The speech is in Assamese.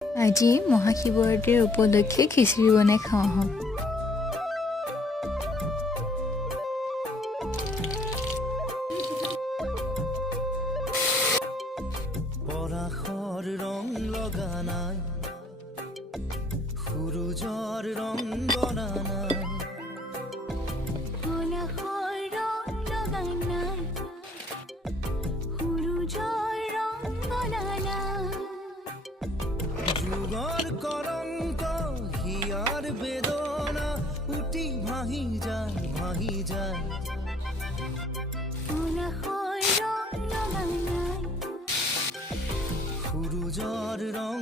আজি মহাশিৱৰাত্ৰিৰ উপলক্ষে খিচিৰি বনাই খাওঁ আহক। পৰাশৰ ৰং লগা নাই, সূৰুজৰ ৰং বনা নাই, পলাশৰ ৰং লগা নাই, সূৰুজৰ ৰং বনা নাই। যুগৰ কলংক হিয়াৰ বেদনা উটি ভাহি যায়, ভাহি যায়। পলাশৰ ৰং লগা নাই, সূৰুজৰ ৰং